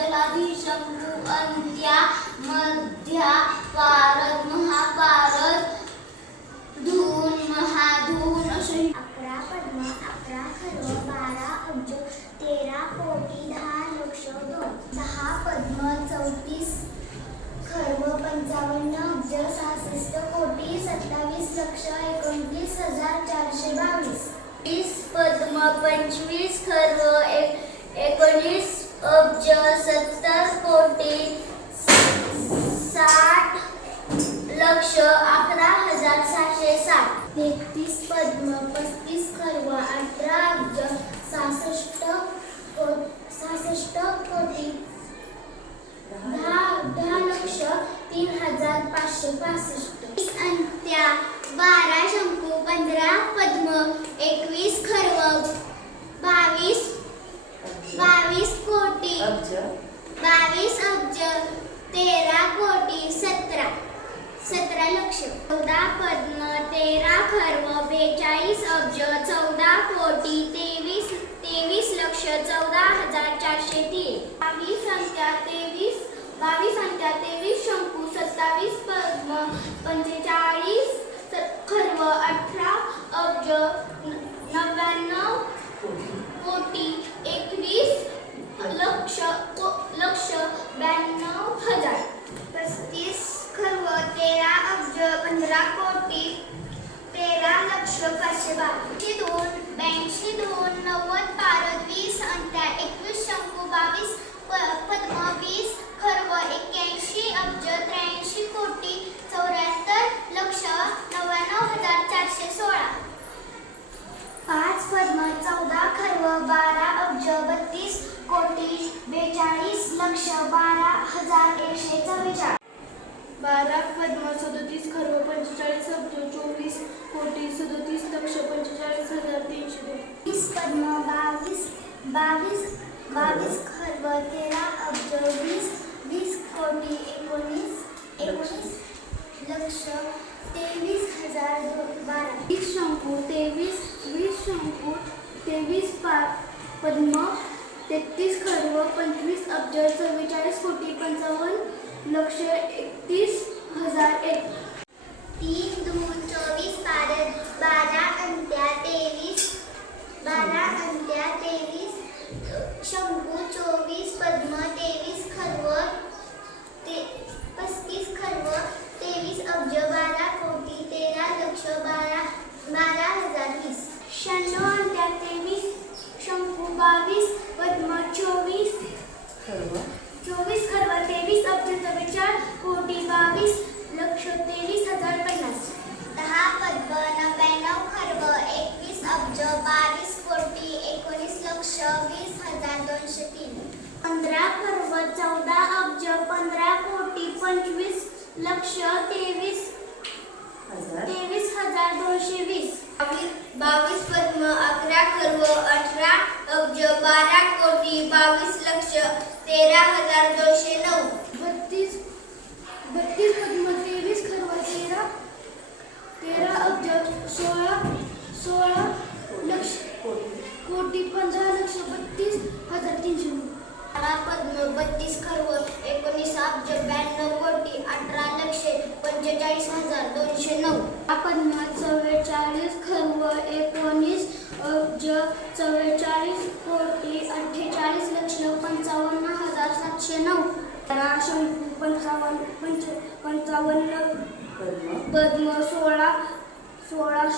जलाधी शंभू अंत्या मध्या पारद महापारद धून महाधून असे अकरा पद्म अकरा खर्व बारा अब्ज तेरा कोटी दहा लक्ष दोन दहा पद्म चौतीस खर्व पंचावन्न अब्ज सहासष्ट कोटी सत्तावीस लक्ष एकोणतीस हजार चारशे बावीस. वीस पद्म पंचवीस खर्व एक एकोणीस अब्ज सत्तर कोटी साठ लक्ष अकरा हजार सहाशे साठ. तेहतीस पद्म पस्तीस खर्व अठरा अब्ज सहासष्ट को सहासष्ट कोटी. दहा दहा लक्ष तीन हजार पाचशे पासष्ट. अंत्या बारा शंकू पंधरा पद्म एकवीस खर्व बावीस बावीस को अब्ज. बावीस अब्ज तेरा कोटी सतरा. सतरा लक्ष. चौदा पद्म तेरा खर्व बेचाळीस अब्ज चौदा कोटी तेवीस तेवीस लक्ष चौदा हजार चारशे तीन. बावीस संख्या तेवीस बावीस संख्या तेवीस शंकू सत्तावीस पद्म पंचेचाळीस खर्व अठरा अब्ज न- नव्याण्णव कोटी एकवीस लक्ष को- लक्ष ब्याण्णव हजार पस्तीस खर्व तेरा अब्ज पंधरा कोटी तेरा लक्ष पाचशे बावीसशे दोन ब्याऐंशी दोन नव्वद पारद वीस अंत्या एकवीस शंकू बावीस पद्म वीस खर्व एक्क्याऐंशी अब्ज त्र्याऐंशी कोटी चौऱ्याहत्तर लक्ष नव्याण्णव हजार चारशे सोळा. पाच पद्म चौदा खर्व बारा अब्ज बत्तीस कोटी बेचाळीस लक्ष बारा हजार एकशे चव्वेचाळीस. बारा पद्म सदोतीस खर्व पंचेचाळीस अब्ज चोवीस कोटी सदोतीस लक्ष पंचेचाळीस हजार तीनशे दोन. वीस पद्म बावीस बावीस बावीस खर्व तेरा अब्ज वीस वीस कोटी एकोणीस एकोणीस लक्ष तेवीस हजार दोन बारा. वीस शंकू तेवीस वीस शंकू तेवीस पा पद्म तेहतीस खर्व पंचवीस अब्ज चव्वेचाळीस कोटी पंचावन्न लक्ष एकतीस हजार एक. तीन दोन चोवीस पारद बारा अंत्या तेवीस बारा अंत्या तेवीस शंभू चोवीस पद्म तेवीस खर्व ते पस्तीस खर्व तेवीस अब्ज बारा कोटी तेरा लक्ष बारा बारा हजार वीस शहाण्णव अंत्या तेवीस शंभू बावीस पद्म चोवीस खर्व चोवीस खर्व तेवीस अब्ज चव्वेचाळीस कोटी बावीस लक्ष तेवीस हजार पन्नास दहा पद्म नव्याण्णव खर्व एकवीस अब्ज बावीस कोटी एकोणीस लक्ष वीस हजार दोनशे तीन पंधरा खर्व चौदा अब्ज पंधरा कोटी पंचवीस लक्ष तेवीस. तेवीस हजार दोनशे वीस. बावीस पद्म अकरा खर्व अठरा अब्ज बारा कोटी बावीस लक्ष तेरा हजार दोनशे नऊ. बत्तीस बत्तीस पद्म तेवीस खर्व तेरा तेरा अब्ज सोळा सोळा लक्ष कोटी. कोटी पंधरा लक्ष बत्तीस हजार तीनशे नऊ. पद्म बत्तीस खर्व एकोणीस अब्ज ब्याण्णव अठरा लक्षे पंचेचाळीस हजार दोनशे नऊ. पन्नास चव्वेचाळीस खर्व एकोणीस अब्ज चव्वेचाळीस कोटी अठ्ठेचाळीस लक्ष पंचावन्न हजार सातशे नऊ. तेरा शंभू पंचावन्न पंच पंचावन्न पद्म सोळा सोळा